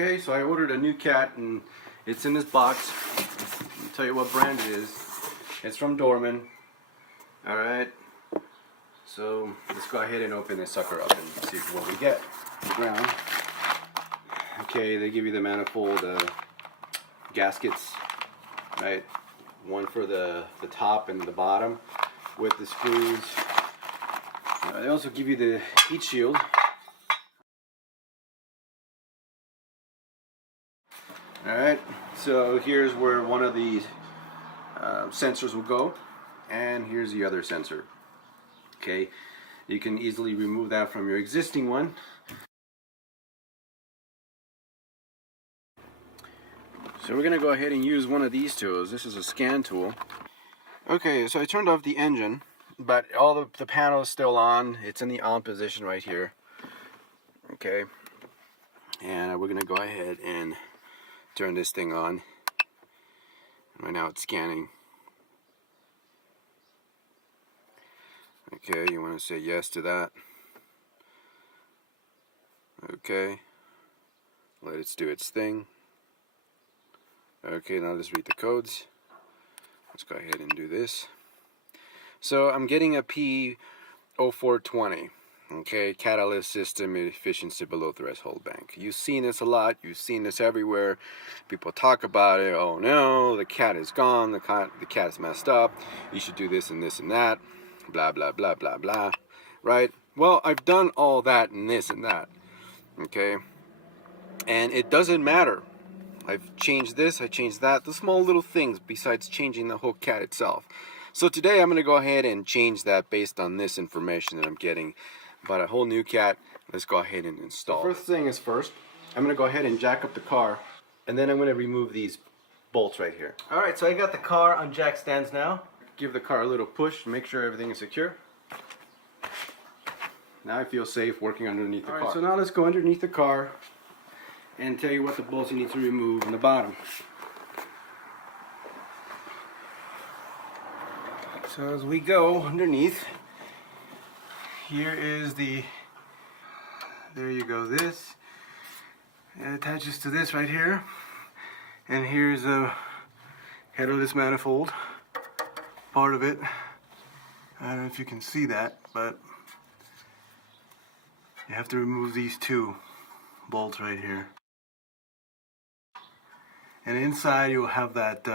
Okay, so I ordered a new cat and it's in this box. I'll tell you what brand it is. It's from Dorman. Alright, so let's go ahead and open this sucker up and see what we get on the ground. Okay, they give you the manifold gaskets, right? One for the top and the bottom with the screws. They also give you the heat shield. Alright, so here's where one of these sensors will go, and here's the other sensor. Okay, you can easily remove that from your existing one. So we're going to go ahead and use one of these tools. This is a scan tool. Okay, so I turned off the engine, but all the panel is still on. It's in the on position right here. Okay, and we're going to go ahead and turn this thing on. Right now it's scanning. Okay, you want to say yes to that. Okay, let it do its thing. Okay, now let's read the codes. Let's go ahead and do this. So I'm getting a P0420. Okay, catalyst system efficiency below threshold bank. You've seen this a lot. You've seen this everywhere. People talk about it. Oh no, the cat is gone. The cat is messed up. You should do this and this and that. Blah blah blah blah blah. Right? Well, I've done all that and this and that. Okay, and it doesn't matter. I've changed this. I changed that. The small little things besides changing the whole cat itself. So today I'm going to go ahead and change that based on this information that I'm getting. But a whole new cat, let's go ahead and install. First thing is first, I'm going to go ahead and jack up the car, and then I'm going to remove these bolts right here. Alright, so I got the car on jack stands now. Give the car a little push, make sure everything is secure. Now I feel safe working underneath the car. Alright, so now let's go underneath the car and tell you what the bolts you need to remove on the bottom. So as we go underneath, here is the, there you go, this. It attaches to this right here. And here's a headerless manifold, part of it. I don't know if you can see that, but you have to remove these two bolts right here. And inside you'll have that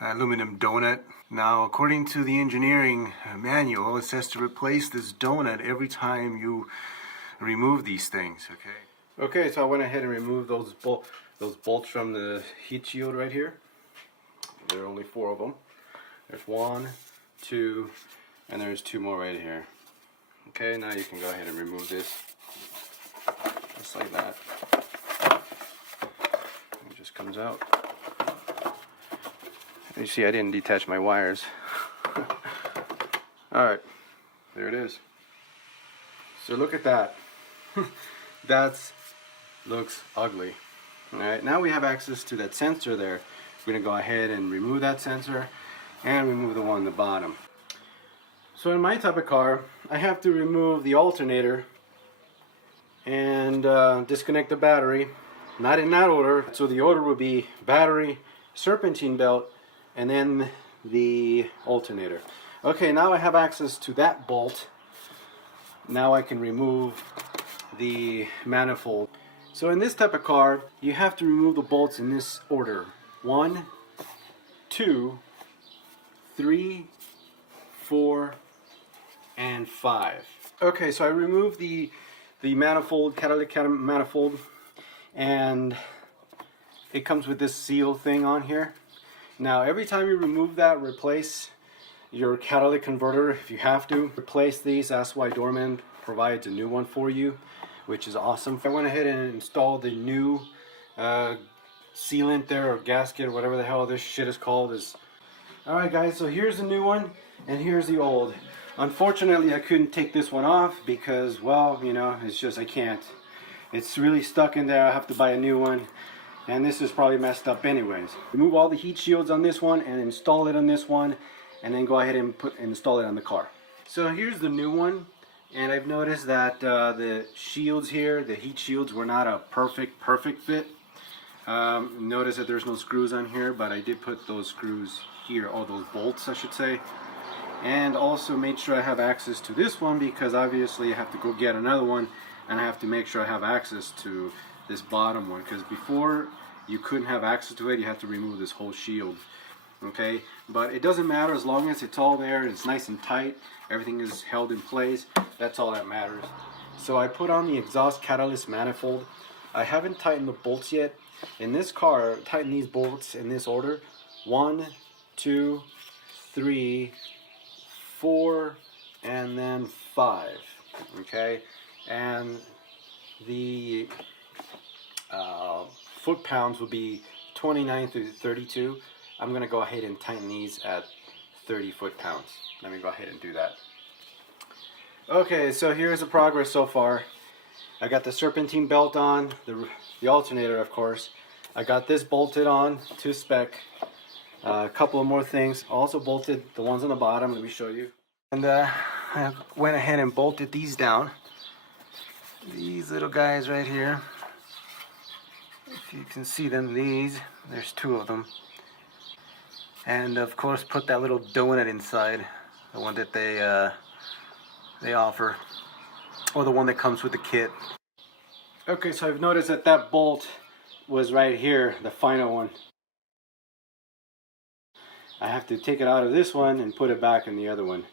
aluminum donut. Now, according to the engineering manual, it says to replace this donut every time you remove these things. Okay, so I went ahead and removed those bolts from the heat shield right here. There are only 4 of them. There's 1, 2, and there's 2 more right here. Okay, now you can go ahead and remove this just like that. It just comes out. You see, I didn't detach my wires. Alright, there it is. So look at that. That looks ugly. Alright, now we have access to that sensor there. We're going to go ahead and remove that sensor and remove the one on the bottom. So in my type of car, I have to remove the alternator and disconnect the battery. Not in that order. So the order would be battery, serpentine belt, and then the alternator. Okay, now I have access to that bolt. Now I can remove the manifold. So in this type of car, you have to remove the bolts in this order. 1, 2, 3, 4, and 5. Okay, so I removed the manifold, catalytic manifold, and it comes with this seal thing on here. Now every time you remove that, replace your catalytic converter if you have to. Replace these, that's why Dorman provides a new one for you, which is awesome. I went ahead and installed the new sealant there, or gasket, or whatever the hell this shit is called. Alright guys, so here's the new one, and here's the old. Unfortunately, I couldn't take this one off because, well, you know, it's just, I can't. It's really stuck in there. I have to buy a new one. And this is probably messed up anyways. Remove all the heat shields on this one and install it on this one, and then go ahead and install it on the car. So here's the new one. And I've noticed that the shields here, the heat shields, were not a perfect fit. Notice that there's no screws on here, but I did put those screws here, all those bolts I should say. And also made sure I have access to this one, because obviously I have to go get another one, and I have to make sure I have access to this bottom one, because before you couldn't have access to it, you have to remove this whole shield. Okay, but it doesn't matter as long as it's all there and it's nice and tight, everything is held in place. That's all that matters. So I put on the exhaust catalyst manifold. I haven't tightened the bolts yet. In this car, tighten these bolts in this order: 1, 2, 3, 4, and then 5. Okay, and the foot pounds will be 29 through 32. I'm gonna go ahead and tighten these at 30 foot-pounds. Let me go ahead and do that. Okay, so here's the progress so far. I got the serpentine belt on, the alternator of course. I got this bolted on to spec. A couple of more things. Also bolted the ones on the bottom, let me show you. And I went ahead and bolted these down. These little guys right here. If you can see them, there's 2 of them. And of course put that little donut inside, the one that they offer, or the one that comes with the kit. Okay, so I've noticed that that bolt was right here, the final one. I have to take it out of this one and put it back in the other one.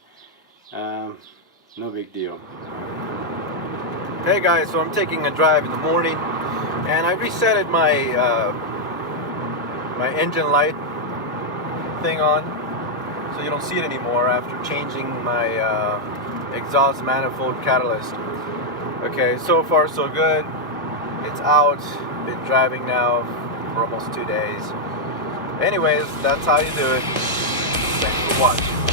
No big deal. Hey guys, so I'm taking a drive in the morning, and I resetted my my engine light thing on, so you don't see it anymore after changing my exhaust manifold catalyst. Okay, so far so good. It's out. Been driving now for almost 2 days. Anyways, that's how you do it. Thanks for watching.